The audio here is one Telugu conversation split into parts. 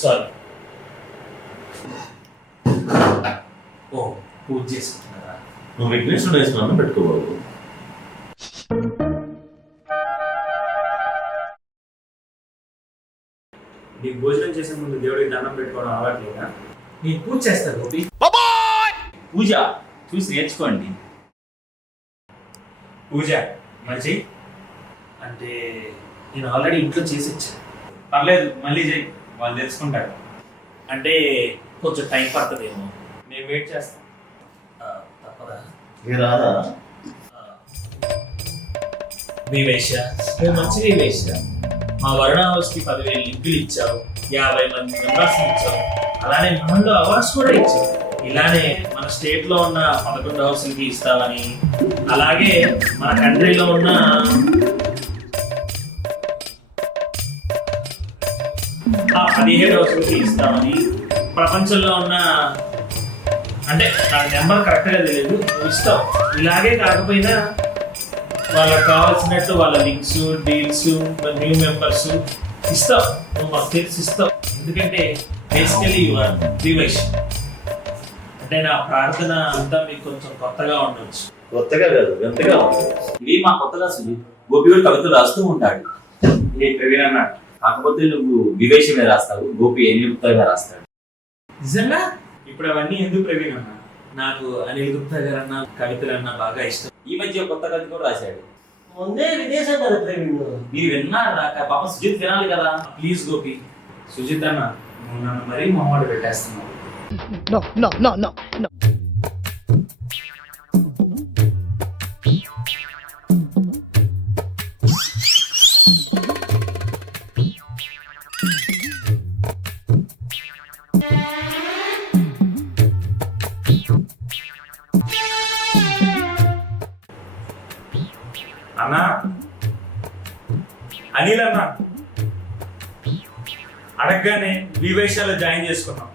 సారీ. ఓ పూజ చేసుకుంటున్నారా? నువ్వు విఘ్నేశ్వరుడు వేసుకున్నా పెట్టుకోబాబు. నీకు భోజనం చేసే ముందు దేవుడికి దండం పెట్టుకోవడం అలవాట్లేదా? నేను పూజ చేస్తాను గోపి. పూజ చూసి నేర్చుకోండి. పూజ మంచి అంటే నేను ఆల్రెడీ ఇంట్లో చేసి వచ్చాను. పర్లేదు, మళ్ళీ చేయి, వాళ్ళు తెలుసుకుంటారు. అంటే కొంచెం టైం పడుతుందేమో, నేను వెయిట్ చేస్తాను. తప్పదా? రాదా? వేవేశ, నువ్వు మంచిగా వేవేశ. మా వరుణ హౌస్కి 10,000 లింకులు ఇచ్చావు, 50 మంది మెంబర్స్ ఇచ్చావు, అలానే మనలో అవార్డ్స్ కూడా ఇచ్చావు. ఇలానే మన స్టేట్లో ఉన్న 11 హౌస్లకి ఇస్తావని, అలాగే మన కంట్రీలో ఉన్న 17 హౌస్లకి ఇస్తామని, ప్రపంచంలో ఉన్న అంటే నాకు నెంబర్ కరెక్ట్గా తెలియదు, నువ్వు ఇస్తావు. ఇలాగే కాకపోయినా వాళ్ళకి కావాల్సినట్టు వాళ్ళ లింక్స్, డీల్స్, న్యూ మెంబర్స్ ఇస్తావు. నువ్వు మాకు తెలిసి ఇస్తావు. ఎందుకంటే బేసికలీ యువర్ దివేష్. అంటే నా ప్రార్థన అంతా మీకు కొంచెం కొత్తగా ఉండొచ్చు. కొత్తగా కాదు, ఎంతగా ఉంది. ఇవి మా కొత్తగా గోపి కూడా కవితలు రాస్తూ ఉంటాడు. ఏ ప్రవీణ్ అన్న, కాకపోతే నువ్వు వివేషమే రాస్తావు, గోపి అనిల్ గుప్తా రాస్తాడు. నిజంగా ఇప్పుడు అవన్నీ ఎందుకు ప్రవీణ్ అన్న? నాకు అనిల్ గుప్తా గారు అన్న, కవితలు అన్న బాగా ఇష్టం. ఈ మధ్య కొత్త కవిత కూడా రాశాడు. ముందే విదేశం కదా ప్రవీణ్. మీరు విన్నారా? పాపం సుజిత్ వినాలి కదా. ప్లీజ్ గోపి, సుజిత్ అన్న, నువ్వు నన్ను మరీ మొహమాట పెట్టేస్తున్నావు. No, no, no, no, no. అన్నా, అనిల్ అన్న అడగగానే వివేశాలు జాయిన్ చేసుకున్నాం.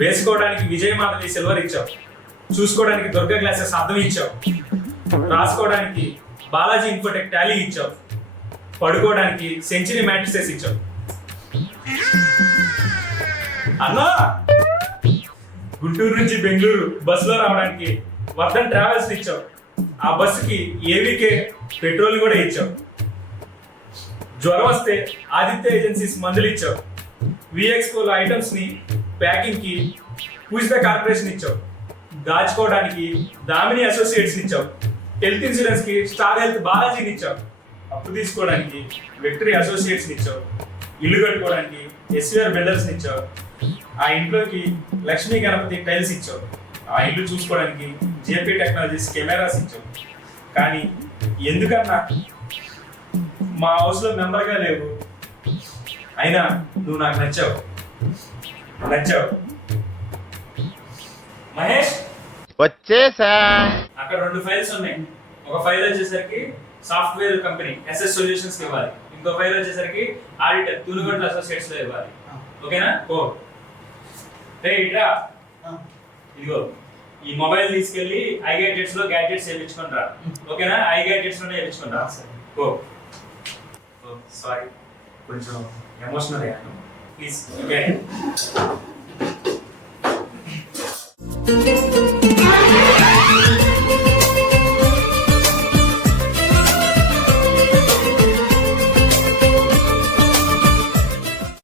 వేసుకోవడానికి విజయమాధవి సిల్వర్ ఇచ్చావు, చూసుకోవడానికి దుర్గా గ్లాసెస్ అర్థం ఇచ్చావు, రాసుకోవడానికి బాలాజీ ఇన్ఫోటెక్ టాలీ ఇచ్చావు, పడుకోవడానికి సెంచరీ మ్యాట్రిసెస్ ఇచ్చావు. అన్నా, గుంటూరు నుంచి బెంగళూరు బస్సులో రావడానికి వర్ధన్ ట్రావెల్స్ ఇచ్చావు, ఆ బస్సుకి ఏవికే పెట్రోల్ కూడా ఇచ్చావు. జ్వరం వస్తే ఆదిత్య ఏజెన్సీస్ మందులు ఇచ్చావు. విఎక్స్పోలో ఐటమ్స్ ని ప్యాకింగ్ కి పూజిత కార్పొరేషన్ ఇచ్చావు. దాచుకోవడానికి దామిని అసోసియేట్స్ ఇచ్చావు. హెల్త్ ఇన్సూరెన్స్ కి స్టార్ హెల్త్ బాలాజీని ఇచ్చావు. అప్పు తీసుకోవడానికి విక్టరీ అసోసియేట్స్ ఇచ్చావు. ఇల్లు కట్టుకోవడానికి ఎస్విఆర్ బిల్డర్స్ ఇచ్చావు. ఆ ఇంట్లోకి లక్ష్మీ గణపతి టైల్స్ ఇచ్చావు. ఆ ఇల్లు చూసుకోవడానికి జేపీ టెక్నాలజీస్ కెమెరాస్ ఇచ్చావు. కానీ ఎందుకన్నా మా హౌస్లో మెంబర్గా లేవు, అయినా నువ్వు నాకు నచ్చావు. మహేష్, వచ్చేసా. అక్కడ 2 ఫైల్స్ ఉన్నాయి. ఒక ఫైల్ వచ్చేసరికి సాఫ్ట్వేర్ కంపెనీ ఎస్ఎస్ సొల్యూషన్స్ ఇవ్వాలి, ఇంకో ఫైల్ వచ్చేసరికి ఆడిటర్ తునుగొండ అసోసియేట్స్ లో ఇవ్వాలి. ఓకేనా? ఓ రే ఇట్రా, ఇదిగో ఈ మొబైల్ తీసుకెళ్లి ఐ గ్యాడ్జెట్స్ లో గ్యాడ్జెట్స్ చేయించుకుంటా. ఓకేనా? ఐ గ్యాడ్జెట్స్ లోనే చేయించుకుంటా. ఓ సారీ, కొంచెం ఎమోషనల్ అయ్యాను. ప్లీజ్.